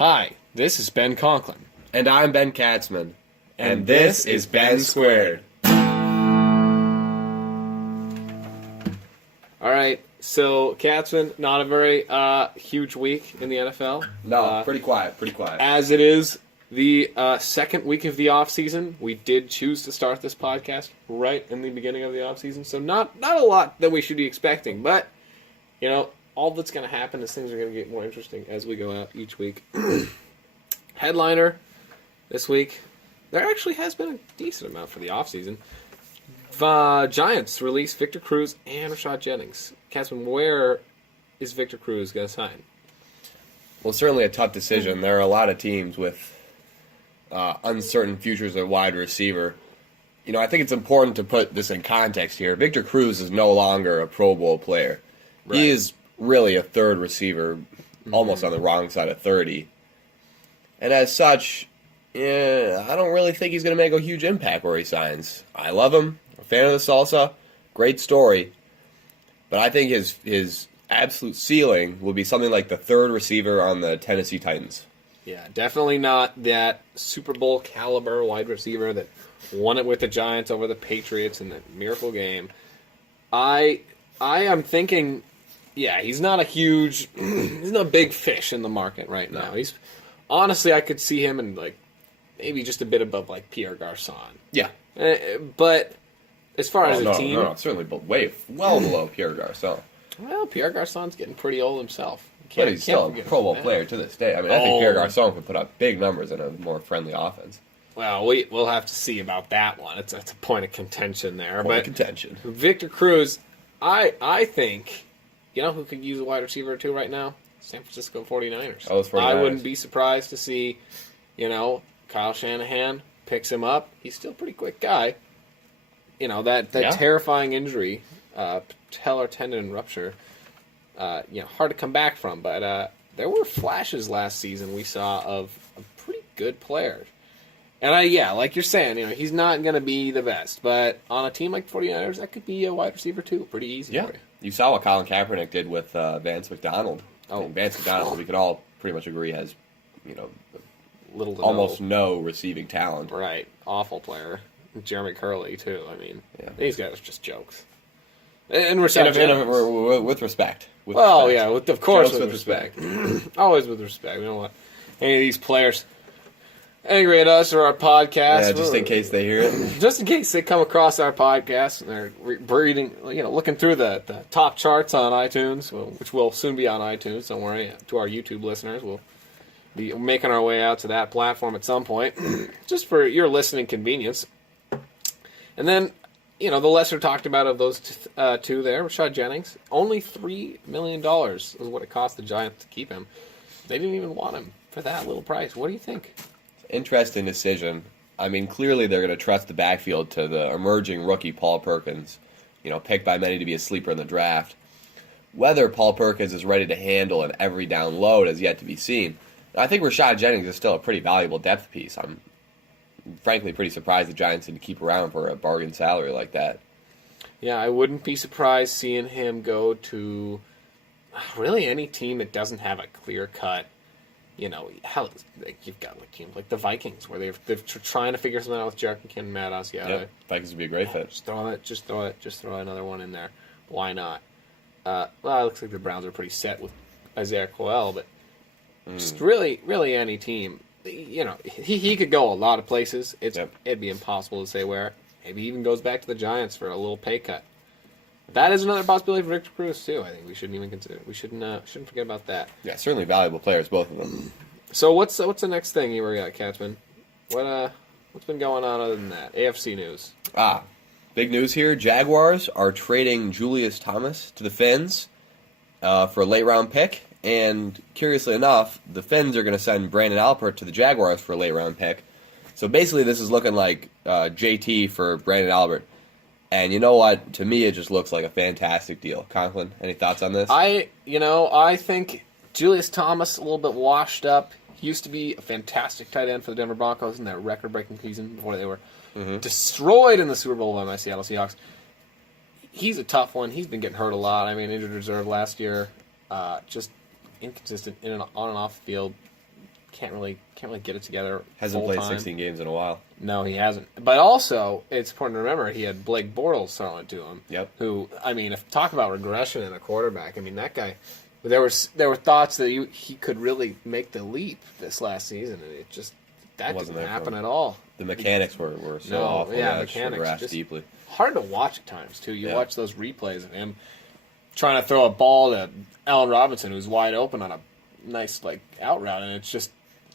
Hi, this is Ben Conklin. And I'm Ben Katzman. And this is Ben Squared. All right, so Katzman, not a very huge week in the NFL. No, pretty quiet. As it is the second week of the offseason, we did choose to start this podcast right in the beginning of the offseason, so not a lot that we should be expecting, but, you know, all that's going to happen is things are going to get more interesting as we go out each week. Headliner this week, there actually has been a decent amount for the offseason. Giants release Victor Cruz and Rashad Jennings. Katzman, where is Victor Cruz going to sign? Well, certainly a tough decision. There are a lot of teams with uncertain futures at wide receiver. You know, I think it's important to put this in context here. Victor Cruz is no longer a Pro Bowl player. Right. He is really a third receiver, almost on the wrong side of 30. And as such, I don't really think he's going to make a huge impact where he signs. I love him. A fan of the salsa. Great story. But I think his absolute ceiling will be something like the third receiver on the Tennessee Titans. Yeah, definitely not that Super Bowl caliber wide receiver that won it with the Giants over the Patriots in the miracle game. I am thinking, yeah, he's not he's not a big fish in the market right now. He's honestly, I could see him in like maybe just a bit above like Pierre Garçon. Yeah, but as far as a team, certainly well below Pierre Garçon. Well, Pierre Garçon's getting pretty old himself. But he's still a Pro Bowl player to this day. I mean, I think Pierre Garçon could put up big numbers in a more friendly offense. Well, we'll have to see about that one. It's a point of contention there. Contention. Victor Cruz, I think, you know who could use a wide receiver or two right now? San Francisco 49ers. Oh, those 49ers. I wouldn't be surprised to see, Kyle Shanahan picks him up. He's still a pretty quick guy. You know, that terrifying injury, patellar tendon rupture, hard to come back from. But there were flashes last season we saw of a pretty good player. And like you're saying, he's not going to be the best. But on a team like the 49ers, that could be a wide receiver too. Pretty easy for you. You saw what Colin Kaepernick did with Vance McDonald. Oh, Vance McDonald, we could all pretty much agree has, little to almost no receiving talent. Right. Awful player. Jeremy Curley, too. I mean, these guys are just jokes. And with respect. With respect. Of course with respect. Always with respect. We don't want any of these players angry at us or our podcast. Yeah, just in case they hear it. Just in case they come across our podcast and they're looking through the top charts on iTunes, which will soon be on iTunes. Don't worry. To our YouTube listeners, we'll be making our way out to that platform at some point, just for your listening convenience. And then, the lesser talked about of those two there, Rashad Jennings, only $3 million is what it cost the Giants to keep him. They didn't even want him for that little price. What do you think? Interesting decision. I mean, clearly they're going to trust the backfield to the emerging rookie Paul Perkins, picked by many to be a sleeper in the draft. Whether Paul Perkins is ready to handle an every down load is yet to be seen. I think Rashad Jennings is still a pretty valuable depth piece. I'm frankly pretty surprised the Giants didn't keep around for a bargain salary like that. Yeah, I wouldn't be surprised seeing him go to really any team that doesn't have a clear-cut, you've got teams like the Vikings where they're trying to figure something out with Jarek McKinnon and Matt Asiata. Yep, Vikings would be a great fit. Just throw another one in there. Why not? It looks like the Browns are pretty set with Isaiah Crowell, but just really any team. He could go a lot of places. It'd be impossible to say where. Maybe he even goes back to the Giants for a little pay cut. That is another possibility for Victor Cruz too. I think we shouldn't even consider. We shouldn't forget about that. Yeah, certainly valuable players, both of them. So what's the next thing you got, Katzman? What's been going on other than that? AFC news. Big news here. Jaguars are trading Julius Thomas to the Fins for a late round pick. And curiously enough, the Fins are going to send Brandon Alpert to the Jaguars for a late-round pick. So basically this is looking like JT for Brandon Albert. And you know what? To me, it just looks like a fantastic deal. Conklin, any thoughts on this? I think Julius Thomas, a little bit washed up. He used to be a fantastic tight end for the Denver Broncos in that record-breaking season before they were destroyed in the Super Bowl by my Seattle Seahawks. He's a tough one. He's been getting hurt a lot. I mean, injured reserve last year. Just inconsistent on and off the field. can't really get it together. Hasn't played full-time. 16 games in a while. No, he hasn't. But also, it's important to remember he had Blake Bortles thrown to him. Yep. Who, I mean, if talk about regression in a quarterback, I mean that guy. There were thoughts that he could really make the leap this last season, and it just didn't happen at all. The mechanics were so awful. Yeah, It mechanics regressed just deeply. hard to watch at times too. You watch those replays of him trying to throw a ball to Allen Robinson, who's wide open on a nice out route, and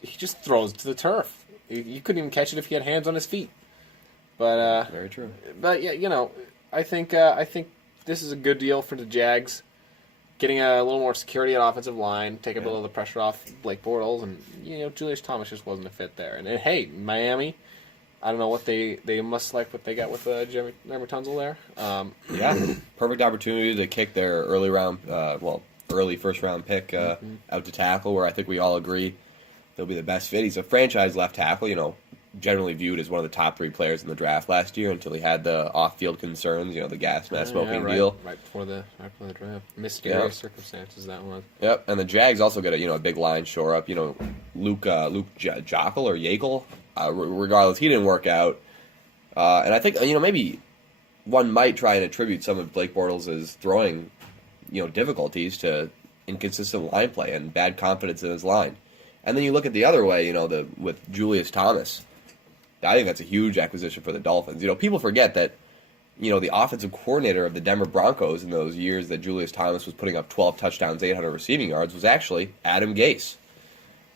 he just throws to the turf. You couldn't even catch it if he had hands on his feet. But very true. But yeah, I think this is a good deal for the Jags. Getting a little more security at offensive line, take a little of the pressure off Blake Bortles, and Julius Thomas just wasn't a fit there. And hey, Miami, I don't know what they must like what they got with Jeremy Tunzel there. Yeah, perfect opportunity to kick their early first round pick out to tackle, where I think we all agree they'll be the best fit. He's a franchise left tackle, generally viewed as one of the top 3 players in the draft last year until he had the off-field concerns, the gas mask smoking deal. Right before the draft. Mysterious circumstances, that one. Yep, and the Jags also get a big line shore up. Luke Jockel or Yakel. Regardless, he didn't work out. And I think maybe one might try and attribute some of Blake Bortles' throwing difficulties to inconsistent line play and bad confidence in his line. And then you look at the other way, with Julius Thomas. I think that's a huge acquisition for the Dolphins. People forget that, the offensive coordinator of the Denver Broncos in those years that Julius Thomas was putting up 12 touchdowns, 800 receiving yards was actually Adam Gase.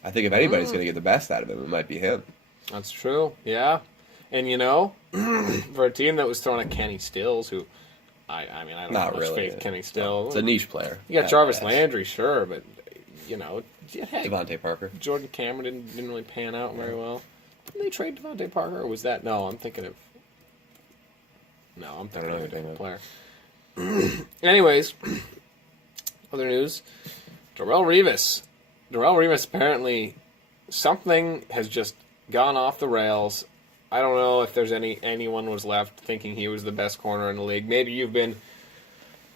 I think if anybody's going to get the best out of him, it might be him. That's true, yeah. And, for a team that was throwing at Kenny Stills, who, I don't have much faith in Kenny Stills. It's a niche player. You got Jarvis Landry, sure, but, hey, Devontae Parker. Jordan Cameron didn't really pan out very well. Didn't they trade Devontae Parker, or was that... No, I'm thinking of a different player. Anyways, other news. Darelle Revis. Darelle Revis, apparently, something has just gone off the rails. I don't know if there's anyone was left thinking he was the best corner in the league. Maybe you've been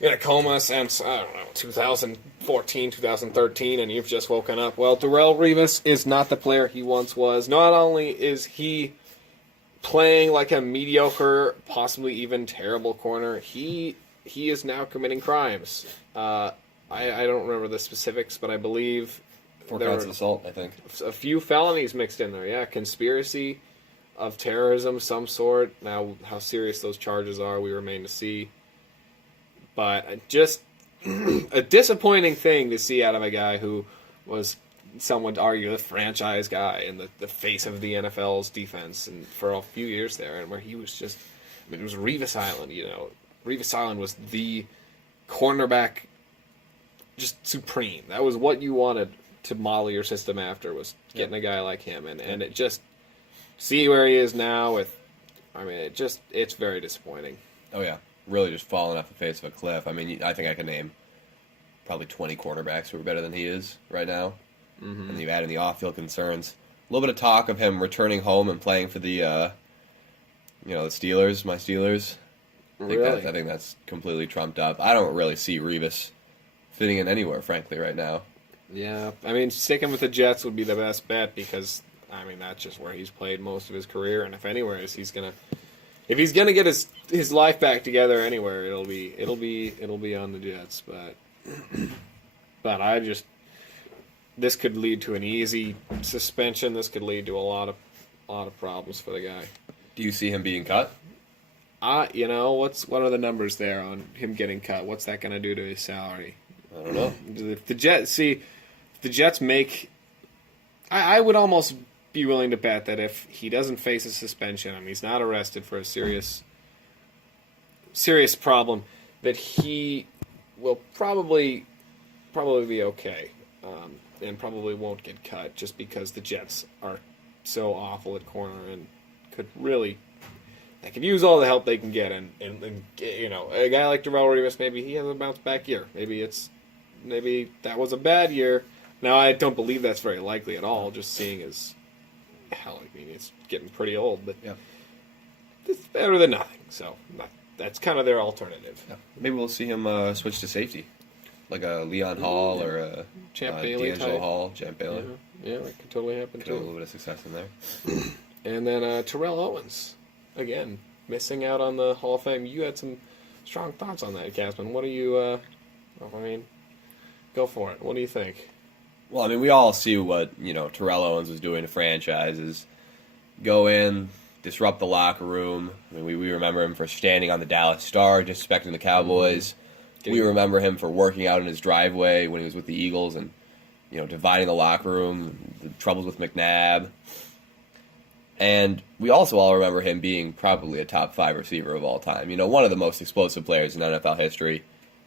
in a coma since, 2014, 2013, and you've just woken up. Well, Darelle Revis is not the player he once was. Not only is he playing like a mediocre, possibly even terrible corner, he is now committing crimes. I don't remember the specifics, but I believe 4 counts of assault, I think. A few felonies mixed in there, yeah. Conspiracy of terrorism, some sort. Now, how serious those charges are, we remain to see. But just a disappointing thing to see out of a guy who was, some would argue, the franchise guy and the face of the NFL's defense and for a few years there, and where he was just, it was Revis Island, Revis Island was the cornerback, just supreme. That was what you wanted to model your system after, was getting a guy like him. And it just, see where he is now with, it's very disappointing. Oh, yeah. Really just falling off the face of a cliff. I think I can name probably 20 quarterbacks who are better than he is right now. Mm-hmm. And you add in the off-field concerns. A little bit of talk of him returning home and playing for the, the Steelers, my Steelers. I think that's completely trumped up. I don't really see Revis fitting in anywhere, frankly, right now. Yeah, sticking with the Jets would be the best bet because, that's just where he's played most of his career, and if anywhere if he's gonna get his life back together anywhere, it'll be on the Jets. But this could lead to an easy suspension. This could lead to a lot of problems for the guy. Do you see him being cut? What are the numbers there on him getting cut? What's that going to do to his salary? I don't know. If the Jets make, I would almost be willing to bet that if he doesn't face a suspension and he's not arrested for a serious problem, that he will probably be okay, and probably won't get cut just because the Jets are so awful at corner and they could use all the help they can get. And a guy like Darelle Revis, maybe he has a bounce back year. Maybe that was a bad year. Now, I don't believe that's very likely at all, just seeing as, it's getting pretty old, but it's better than nothing. So that's kind of their alternative. Yeah. Maybe we'll see him switch to safety, like a Leon Hall or a Champ Bailey D'Angelo type. Hall, Champ Bailey. Yeah, that could totally happen Could have a too. little bit of success in there. And then Terrell Owens, again, missing out on the Hall of Fame. You had some strong thoughts on that, Casman. What do you, go for it. What do you think? Well, I mean, we all see what, Terrell Owens was doing to franchises. Go in, disrupt the locker room. I mean, we remember him for standing on the Dallas Star, disrespecting the Cowboys. We remember him for working out in his driveway when he was with the Eagles and, dividing the locker room, the troubles with McNabb. And we also all remember him being probably a top 5 receiver of all time. One of the most explosive players in NFL history,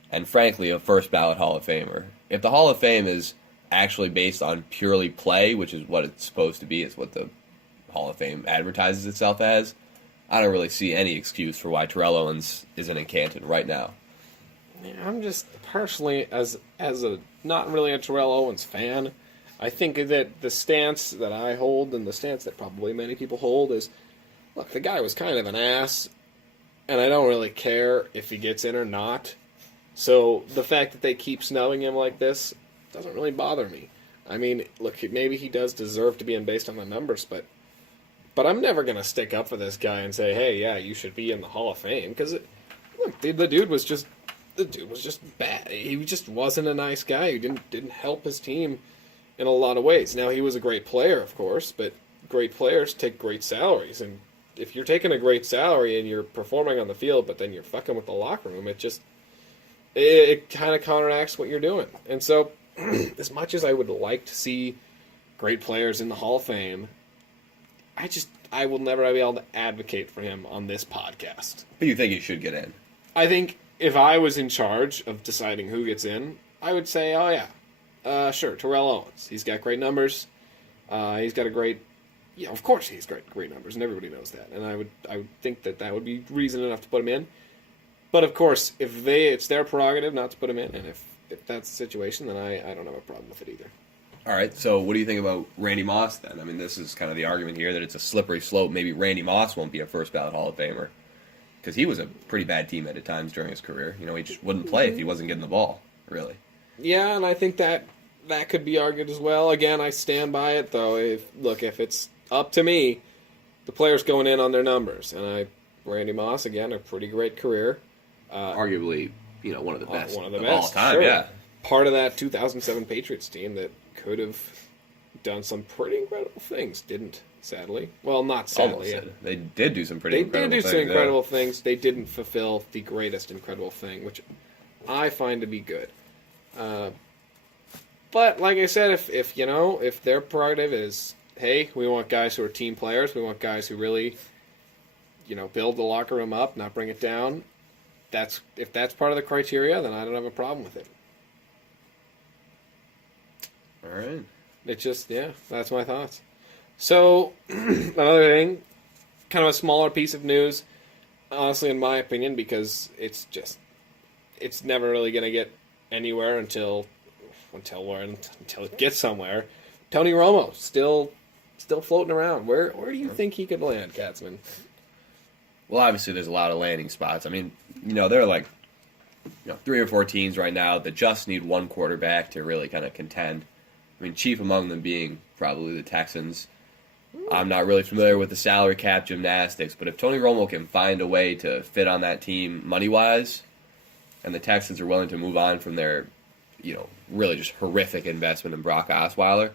and frankly, a first ballot Hall of Famer. If the Hall of Fame is actually based on purely play, which is what it's supposed to be, is what the Hall of Fame advertises itself as, I don't really see any excuse for why Terrell Owens isn't in Canton right now. I'm just personally, as a not really a Terrell Owens fan, I think that the stance that I hold and the stance that probably many people hold is, look, the guy was kind of an ass, and I don't really care if he gets in or not. So the fact that they keep snubbing him like this doesn't really bother me. I mean, look, maybe he does deserve to be in based on the numbers, but I'm never going to stick up for this guy and say, hey, yeah, you should be in the Hall of Fame, because the dude was just bad. He just wasn't a nice guy. He didn't help his team in a lot of ways. Now, he was a great player, of course, but great players take great salaries, and if you're taking a great salary and you're performing on the field, but then you're fucking with the locker room, it kind of counteracts what you're doing. And so, as much as I would like to see great players in the Hall of Fame, I will never be able to advocate for him on this podcast. But you think he should get in? I think if I was in charge of deciding who gets in, I would say, oh yeah, sure, Terrell Owens. He's got great numbers. He's got a great, of course he's got great numbers, and everybody knows that. And I would think that would be reason enough to put him in. But of course, it's their prerogative not to put him in, and if that's the situation, then I don't have a problem with it either. All right, so what do you think about Randy Moss then? I mean, this is kind of the argument here that it's a slippery slope. Maybe Randy Moss won't be a first ballot Hall of Famer because he was a pretty bad teammate at times during his career. He just wouldn't play if he wasn't getting the ball, really. Yeah, and I think that could be argued as well. Again, I stand by it, though. If it's up to me, the players going in on their numbers. And Randy Moss, again, a pretty great career. Arguably, one of the best of all time, sure. Yeah. Part of that 2007 Patriots team that could have done some pretty incredible things. Didn't, sadly. Well, not sadly. Yeah. They did do some pretty incredible things. They did do some incredible things. They didn't fulfill the greatest incredible thing, which I find to be good. But like I said, if their prerogative is, hey, we want guys who are team players, we want guys who really, build the locker room up, not bring it down. If that's part of the criteria, then I don't have a problem with it. All right. It's just, that's my thoughts. So, another thing, kind of a smaller piece of news, honestly, in my opinion, because it's never really going to get anywhere until it gets somewhere. Tony Romo, still floating around. Where do you think he could land, Katzman? Well, obviously, there's a lot of landing spots. I mean, there are like 3 or 4 teams right now that just need one quarterback to really kind of contend. I mean, chief among them being probably the Texans. I'm not really familiar with the salary cap gymnastics, but if Tony Romo can find a way to fit on that team money-wise, and the Texans are willing to move on from their, really just horrific investment in Brock Osweiler,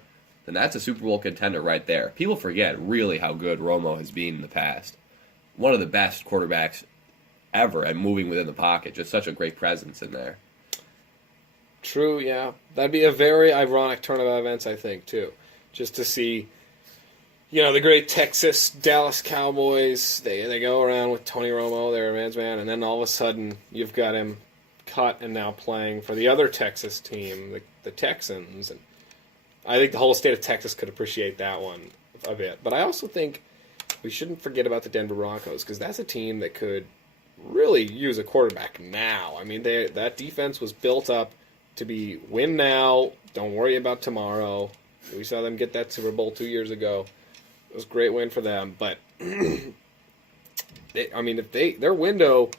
then that's a Super Bowl contender right there. People forget really how good Romo has been in the past. One of the best quarterbacks ever at moving within the pocket. Just such a great presence in there. True, yeah. That'd be a very ironic turn of events, I think, too. Just to see, the great Texas, Dallas Cowboys, they go around with Tony Romo, their man's man, and then all of a sudden you've got him cut and now playing for the other Texas team, the Texans. And I think the whole state of Texas could appreciate that one a bit. But I also think we shouldn't forget about the Denver Broncos, because that's a team that could really use a quarterback now. I mean, that defense was built up to be win now, don't worry about tomorrow. We saw them get that Super Bowl 2 years ago. It was a great win for them. But, if their window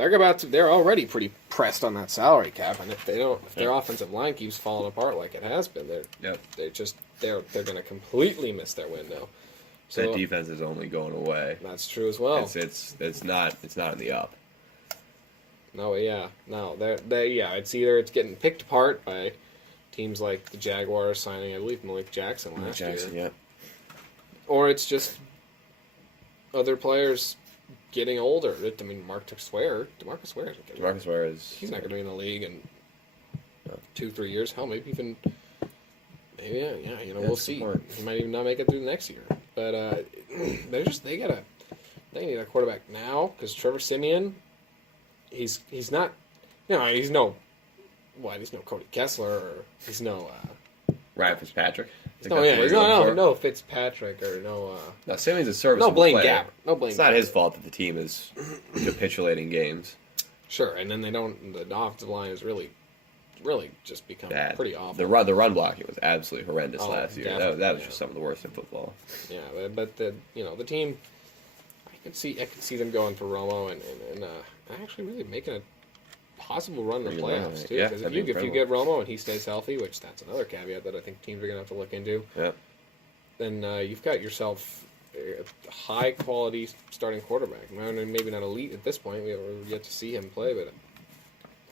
they're already pretty pressed on that salary cap, and if their offensive line keeps falling apart like it has been, they're going to completely miss their window. So that defense is only going away. That's true as well. It's not in the up. No, yeah, no, it's either it's getting picked apart by teams like the Jaguars signing, I believe, Malik Jackson last year, yeah, or it's just other players getting older. I mean, DeMarcus Ware is he's not going to be in the league in 2-3 years. Hell, maybe we'll see. He might even not make it through the next year. But they need a quarterback now because Trevor Siemian, he's not, he's no Cody Kessler, or he's no Ryan Fitzpatrick. No Fitzpatrick or no. No, Siemian's a service. No Blaine Gabbert. It's not his fault that the team is capitulating games. Sure, and then the offensive line is really just become bad. Pretty awful. The run blocking was absolutely horrendous last year. That was just some of the worst in football. Yeah, but the team, I could see them going for Romo and actually really making a possible run in the playoffs too. Because if you get Romo and he stays healthy, which that's another caveat that I think teams are going to have to look into. Yeah. Then you've got yourself a high quality starting quarterback. I mean, maybe not elite at this point. We haven't yet to see him play, but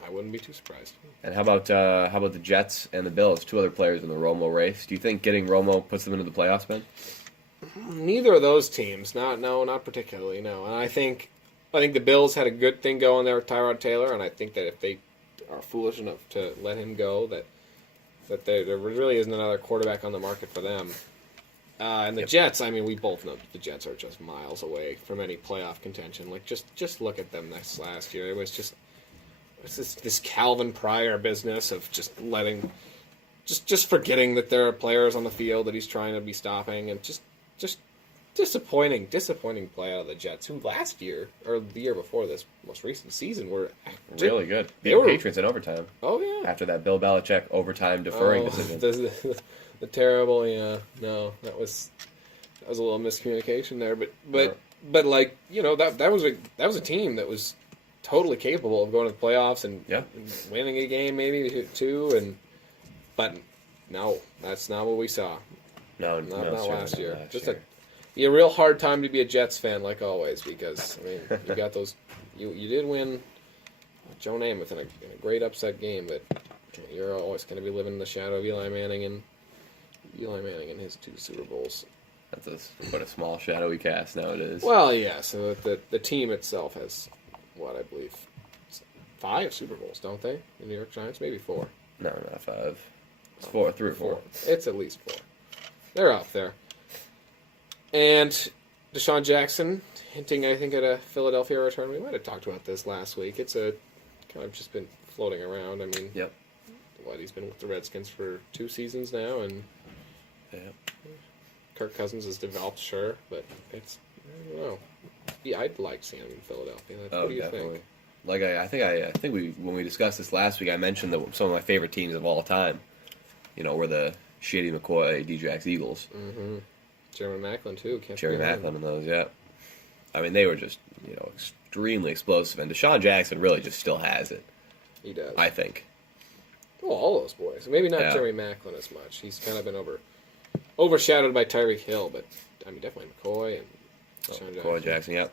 I wouldn't be too surprised. And how about the Jets and the Bills? Two other players in the Romo race. Do you think getting Romo puts them into the playoffs, Ben? Neither of those teams. Not particularly. No, and I think the Bills had a good thing going there with Tyrod Taylor, and I think that if they are foolish enough to let him go, that there really isn't another quarterback on the market for them. And the Jets, I mean, we both know that the Jets are just miles away from any playoff contention. Like, just look at them last year. It was just this Calvin Pryor business of just letting, just forgetting that there are players on the field that he's trying to be stopping, and just disappointing play out of the Jets, who last year or the year before this most recent season were really good. Beat the Patriots in overtime. Oh yeah. After that Bill Belichick overtime deferring decision. The terrible, that was a little miscommunication there, but like, that was a team that was totally capable of going to the playoffs and winning a game, maybe two, but no, that's not what we saw. No, not last year. Just a real hard time to be a Jets fan, like always, because I mean, you got those. You did win Joe Namath in a great upset game, but you're always going to be living in the shadow of Eli Manning and his 2 Super Bowls. That's what a small shadowy cast nowadays. Well, yeah. So the team itself has, I believe, 5 Super Bowls, don't they? The New York Giants, maybe 4. No, not 5. It's 4, 3 or 4. It's at least 4. They're out there. And Deshaun Jackson hinting, I think, at a Philadelphia return. We might have talked about this last week. It's kind of just been floating around. I mean, he's been with the Redskins for 2 seasons now, and Kirk Cousins has developed, sure, but I don't know. Yeah, I'd like seeing him in Philadelphia. What do you think? Like I think when we discussed this last week, I mentioned that some of my favorite teams of all time, were the Shady McCoy, D-Jax Eagles. Mm-hmm. Jeremy Maclin, too. Jeremy Maclin and those, yeah. I mean, they were just, extremely explosive. And Deshaun Jackson really just still has it. He does. I think. Well, all those boys. Maybe not Jeremy Maclin as much. He's kind of been overshadowed by Tyreek Hill, but, I mean, definitely McCoy and Deshaun Jackson. McCoy Jackson, yeah.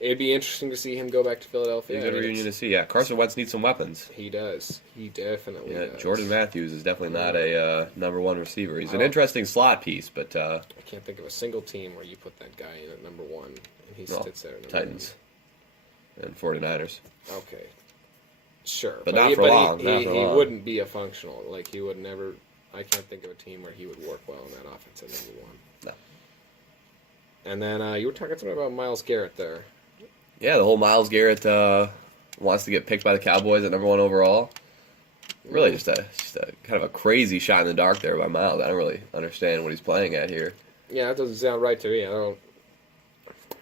It'd be interesting to see him go back to Philadelphia. It'd be a good reunion to see, yeah. Carson Wentz needs some weapons. He does. He definitely does. Jordan Matthews is definitely not a number 1 receiver. He's an interesting slot piece, but... I can't think of a single team where you put that guy in at number 1, and he sits there. Titans. And 49ers. Okay. Sure. But not for long. He wouldn't be a functional. Like, he would never... I can't think of a team where he would work well in that offense at number 1. No. And then you were talking something about Myles Garrett there. Yeah, the whole Myles Garrett wants to get picked by the Cowboys at number 1 overall. Really, just a kind of a crazy shot in the dark there by Myles. I don't really understand what he's playing at here. Yeah, that doesn't sound right to me. I don't.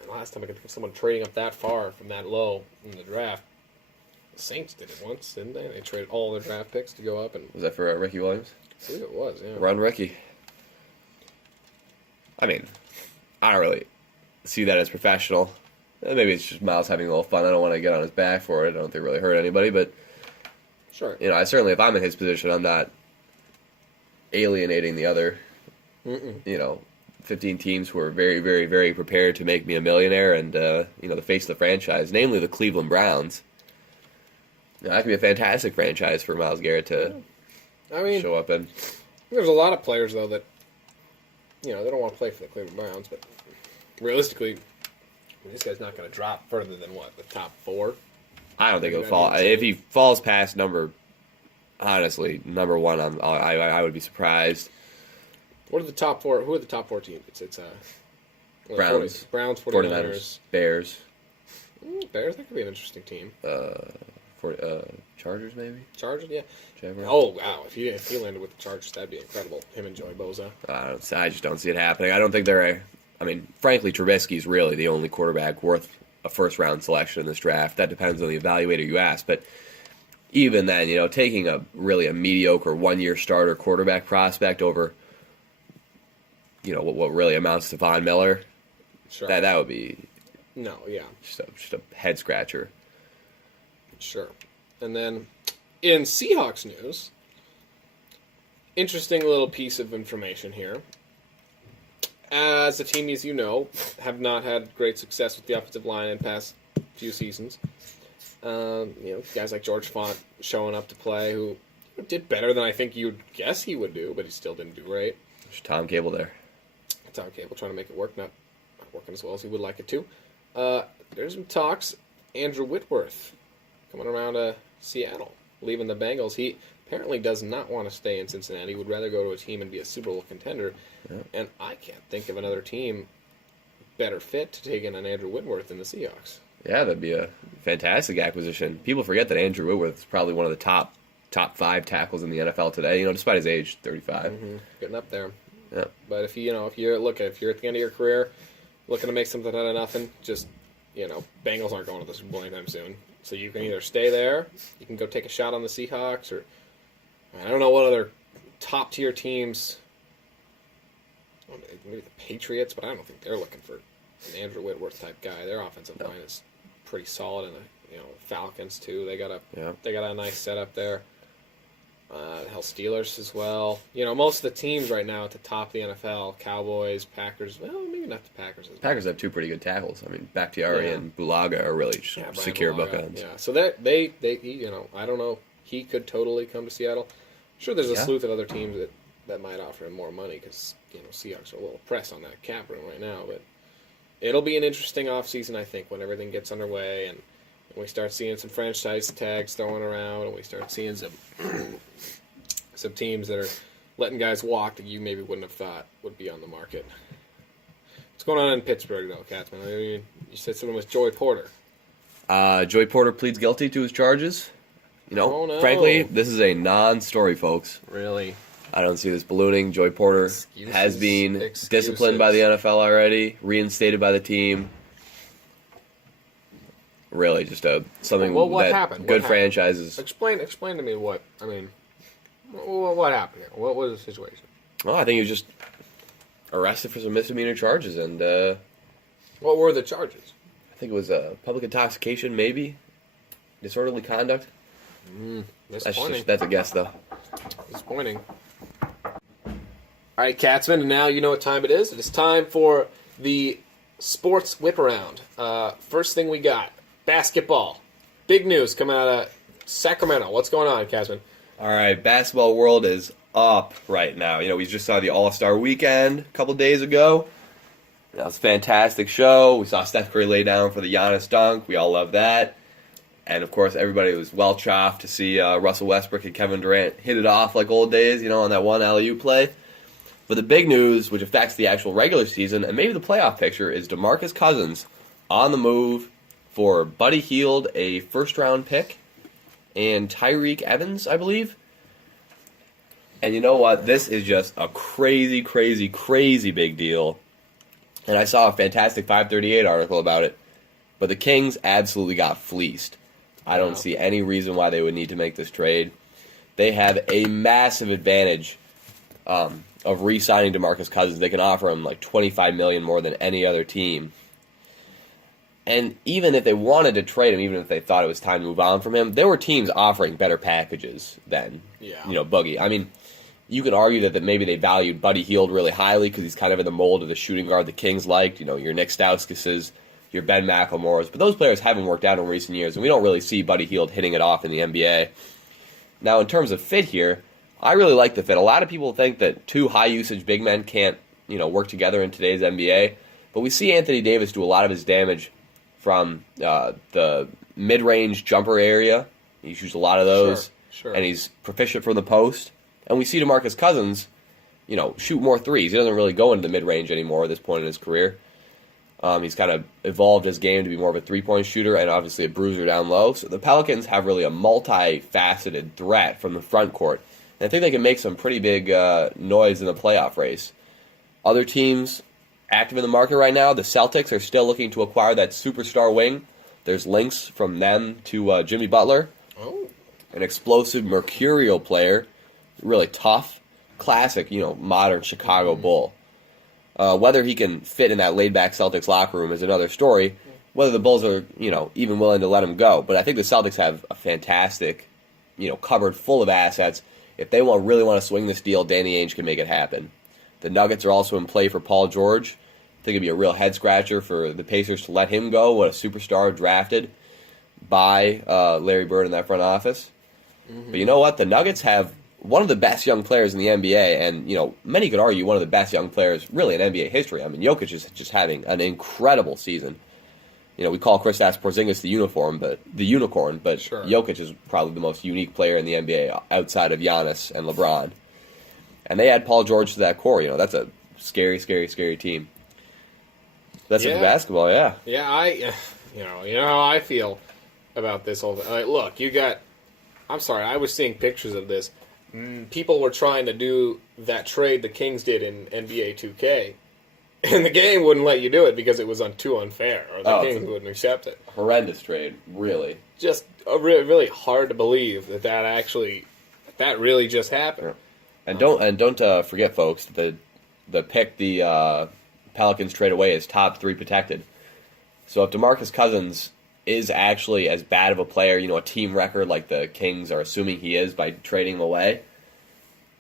Last time I could think of someone trading up that far from that low in the draft. The Saints did it once, didn't they? They traded all their draft picks to go up and. Was that for Ricky Williams? I believe it was. Yeah. Run Ricky. I mean, I don't really see that as professional. Maybe it's just Miles having a little fun. I don't want to get on his back for it. I don't think it really hurt anybody, but Sure. I certainly, if I'm in his position, I'm not alienating the other, 15 teams who are very, very, very prepared to make me a millionaire and, the face of the franchise, namely the Cleveland Browns. That could be a fantastic franchise for Myles Garrett to show up in. There's a lot of players, though, that, they don't want to play for the Cleveland Browns, but realistically, this guy's not going to drop further than, the top 4? I don't think he'll fall. If he falls past number 1, I would be surprised. What are the top 4? Who are the top 4 teams? It's Browns, 49ers, Bears. Bears, that could be an interesting team. Chargers, maybe? Chargers, yeah. Jaguars. Oh, wow. If he landed with the Chargers, that'd be incredible. Him and Joey Bosa. I just don't see it happening. I don't think frankly, Trubisky's really the only quarterback worth a first-round selection in this draft. That depends on the evaluator you ask. But even then, taking a mediocre one-year starter quarterback prospect over, what really amounts to Von Miller, Sure. that would be just a head-scratcher. Sure. And then, in Seahawks news, interesting little piece of information here. As a team, as you know, have not had great success with the offensive line in the past few seasons. Guys like George Font showing up to play, who did better than I think you'd guess he would do, but he still didn't do great. There's Tom Cable there. Tom Cable trying to make it work, not working as well as he would like it to. There's some talks. Andrew Whitworth coming around to Seattle, leaving the Bengals. He apparently does not want to stay in Cincinnati. He would rather go to a team and be a Super Bowl contender. Yeah. And I can't think of another team better fit to take in an Andrew Whitworth than the Seahawks. Yeah, that'd be a fantastic acquisition. People forget that Andrew Whitworth is probably one of the top 5 tackles in the NFL today. despite his age, 35, getting up there. Yeah. But if you're at the end of your career, looking to make something out of nothing, just Bengals aren't going to the Super Bowl anytime soon. So you can either stay there, you can go take a shot on the Seahawks, or I don't know what other top tier teams. Maybe the Patriots, but I don't think they're looking for an Andrew Whitworth type guy. Their offensive line is pretty solid, and the Falcons too. They got a nice setup there. Steelers as well. Most of the teams right now at the top of the NFL, Cowboys, Packers. Well, maybe not the Packers. Packers have 2 pretty good tackles. Bakhtiari and Bulaga are really just secure bookends. Yeah, so they I don't know. He could totally come to Seattle. Sure, there's a slew of other teams that might offer him more money because Seahawks are a little pressed on that cap room right now. But it'll be an interesting offseason, I think, when everything gets underway and we start seeing some franchise tags thrown around, and we start seeing some teams that are letting guys walk that you maybe wouldn't have thought would be on the market. What's going on in Pittsburgh, though, Katzman? You said something with Joey Porter. Joey Porter pleads guilty to his charges. Frankly, this is a non-story, folks. Really? I don't see this ballooning. Joey Porter has been disciplined by the NFL already, reinstated by the team. Really, just something what that happened? Good franchises. Explain to me what happened here? What was the situation? Well, I think he was just arrested for some misdemeanor charges, and what were the charges? I think it was public intoxication, maybe disorderly conduct. Disappointing. That's a guess, though. Disappointing. All right, Katzman, and now you know what time it is. It is time for the sports whip around. First thing we got. Basketball. Big news coming out of Sacramento. What's going on, Katzman? All right, basketball world is up right now. We just saw the All-Star Weekend a couple days ago. That was a fantastic show. We saw Steph Curry lay down for the Giannis dunk. We all love that. And, of course, everybody was well chuffed to see Russell Westbrook and Kevin Durant hit it off like old days, on that one alley-oop play. But the big news, which affects the actual regular season and maybe the playoff picture, is DeMarcus Cousins on the move for Buddy Hield, a first-round pick, and Tyreek Evans, I believe. And you know what? This is just a crazy, crazy, crazy big deal. And I saw a fantastic 538 article about it. But the Kings absolutely got fleeced. I don't see any reason why they would need to make this trade. They have a massive advantage of re-signing DeMarcus Cousins. They can offer him like $25 million more than any other team. And even if they wanted to trade him, even if they thought it was time to move on from him, there were teams offering better packages than, Boogie. I mean, you could argue that maybe they valued Buddy Hield really highly because he's kind of in the mold of the shooting guard the Kings liked. Your Nick Stauskises, your Ben McLemores. But those players haven't worked out in recent years, and we don't really see Buddy Hield hitting it off in the NBA. Now, in terms of fit here, I really like the fit. A lot of people think that two high-usage big men can't, work together in today's NBA. But we see Anthony Davis do a lot of his damage from the mid-range jumper area. He shoots a lot of those. Sure. And he's proficient from the post. And we see DeMarcus Cousins, shoot more threes. He doesn't really go into the mid-range anymore at this point in his career. He's kind of evolved his game to be more of a three-point shooter and obviously a bruiser down low. So the Pelicans have really a multifaceted threat from the front court. And I think they can make some pretty big noise in the playoff race. Other teams active in the market right now, the Celtics are still looking to acquire that superstar wing. There's links from them to Jimmy Butler, an explosive, mercurial player, really tough, classic, modern Chicago Bull. Whether he can fit in that laid-back Celtics locker room is another story. Whether the Bulls are, even willing to let him go. But I think the Celtics have a fantastic, cupboard full of assets. If they really want to swing this deal, Danny Ainge can make it happen. The Nuggets are also in play for Paul George. I think it'd be a real head-scratcher for the Pacers to let him go. What a superstar drafted by Larry Bird in that front office. Mm-hmm. But you know what? The Nuggets have one of the best young players in the NBA, and, many could argue one of the best young players really in NBA history. I mean, Jokic is just having an incredible season. We call Kristaps Porzingis the unicorn, but sure. Jokic is probably the most unique player in the NBA outside of Giannis and LeBron. And they add Paul George to that core. That's a scary, scary, scary team. That's it for basketball, yeah. Yeah, you know how I feel about this whole thing. Look, I'm sorry, I was seeing pictures of this. People were trying to do that trade the Kings did in NBA 2K, and the game wouldn't let you do it because it was too unfair, or the Kings wouldn't accept it. Horrendous trade, really. Just really hard to believe that really just happened. Yeah. And don't forget, folks, the pick the Pelicans trade away is top 3 protected. So if DeMarcus Cousins is actually as bad of a player, a team record like the Kings are assuming he is by trading him away,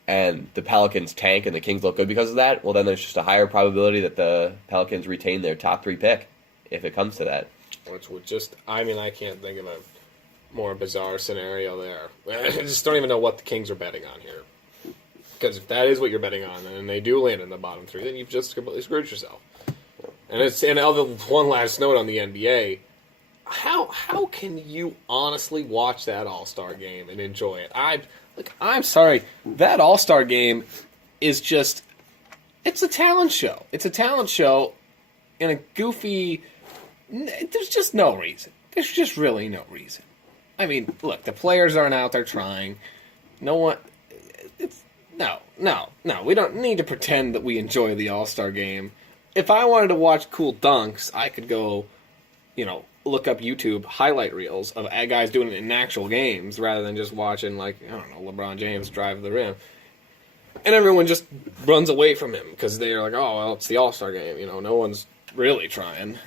and the Pelicans tank and the Kings look good because of that, well, then there's just a higher probability that the Pelicans retain their top 3 pick if it comes to that. Which would I can't think of a more bizarre scenario there. I just don't even know what the Kings are betting on here. Because if that is what you're betting on, and they do land in the bottom 3, then you've just completely screwed yourself. And other one last note on the NBA, how can you honestly watch that All-Star game and enjoy it? I'm sorry, that All-Star game is just, it's a talent show. It's a talent show in a goofy, there's just no reason. There's just really no reason. I mean, look, the players aren't out there trying. No one, No, we don't need to pretend that we enjoy the All-Star game. If I wanted to watch cool dunks, I could go, look up YouTube highlight reels of guys doing it in actual games rather than just watching, LeBron James drive the rim. And everyone just runs away from him because they're like, oh, well, it's the All-Star game. No one's really trying.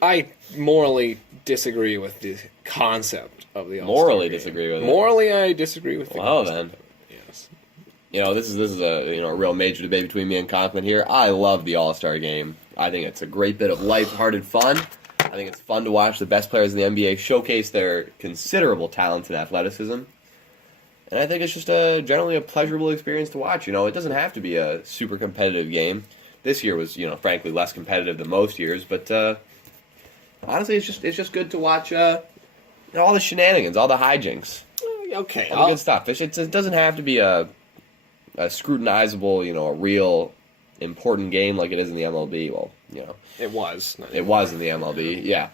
I morally disagree with the concept of the All-Star Morally game. disagree with it? Morally, I disagree with the concept. Then. This is a real major debate between me and Kaufman here. I love the All-Star game. I think it's a great bit of lighthearted fun. I think it's fun to watch the best players in the NBA showcase their considerable talent and athleticism. And I think it's just generally a pleasurable experience to watch. It doesn't have to be a super competitive game. This year was, frankly, less competitive than most years. But honestly, it's just good to watch all the shenanigans, all the hijinks. Okay, all the good stuff. It doesn't have to be a scrutinizable, a real important game like it is in the MLB. Well, it was. It was in the MLB, yeah.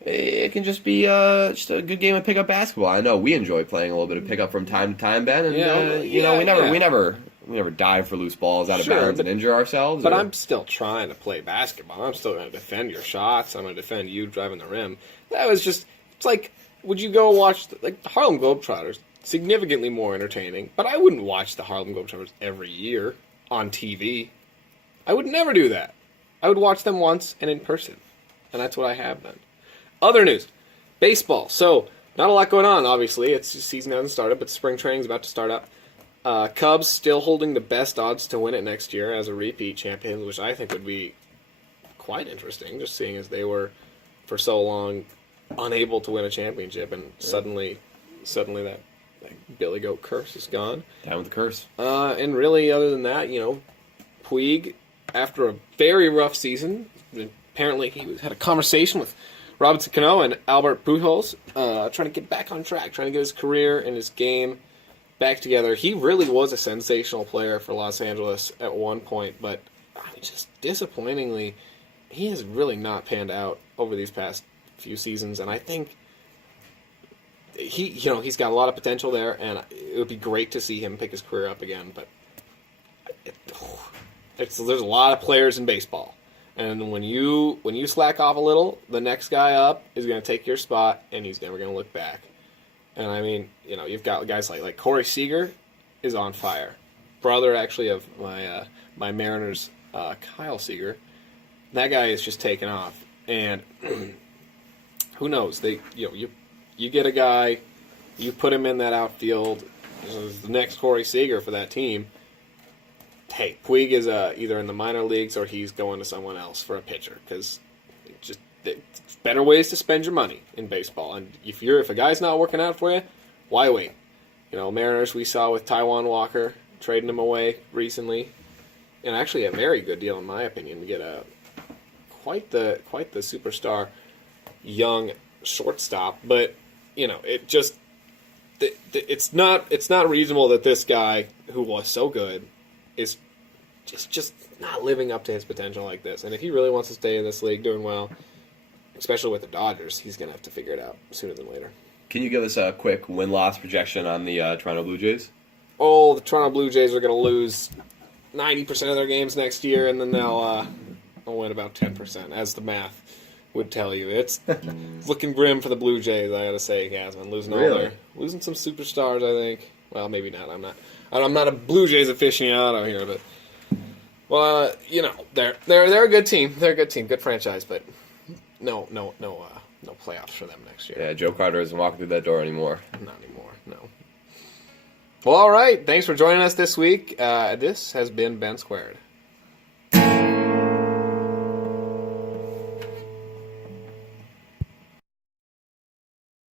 It can just be just a good game of pickup basketball. I know we enjoy playing a little bit of pickup from time to time, Ben. And we never dive for loose balls out of bounds and injure ourselves. But I'm still trying to play basketball. I'm still going to defend your shots. I'm going to defend you driving the rim. That was just, it's like, would you go watch the Harlem Globetrotters? Significantly more entertaining, but I wouldn't watch the Harlem Globetrotters every year on TV. I would never do that. I would watch them once and in person. and that's what I have been. Other news, baseball. So, not a lot going on, obviously. It's season hasn't started, but spring training's about to start up. Cubs still holding the best odds to win it next year as a repeat champion, which I think would be quite interesting, just seeing as they were, for so long, unable to win a championship, and suddenly that Billy Goat curse is gone. Down with the curse. And really, other than that, Puig, after a very rough season, apparently he had a conversation with Robinson Cano and Albert Pujols, trying to get back on track, trying to get his career and his game back together. He really was a sensational player for Los Angeles at one point, but just disappointingly, he has really not panned out over these past few seasons, and I think he's got a lot of potential there, and it would be great to see him pick his career up again, but there's a lot of players in baseball. And when you slack off a little, the next guy up is going to take your spot, and he's never going to look back. And I mean, you've got guys like Corey Seager is on fire, brother actually of my Mariners, Kyle Seager. That guy is just taking off, and who knows? You get a guy, you put him in that outfield, the next Corey Seager for that team. Hey, Puig is either in the minor leagues or he's going to someone else for a pitcher, because it's better ways to spend your money in baseball. And if a guy's not working out for you, why wait? Mariners we saw with Taijuan Walker trading him away recently, and actually a very good deal in my opinion to get quite the superstar young shortstop. But it's not reasonable that this guy who was so good is just not living up to his potential like this. And if he really wants to stay in this league doing well, especially with the Dodgers, he's going to have to figure it out sooner than later. Can you give us a quick win-loss projection on the Toronto Blue Jays? Oh, the Toronto Blue Jays are going to lose 90% of their games next year, and then they'll win about 10%, as the math would tell you. It's looking grim for the Blue Jays, I got to say, Yasmin. Losing some superstars, I think. Well, maybe not. I'm not a Blue Jays aficionado here, but they're a good team. They're a good team, good franchise, but no playoffs for them next year. Yeah, Joe Carter isn't walking through that door anymore. Not anymore. No. Well, all right. Thanks for joining us this week. This has been Ben Squared.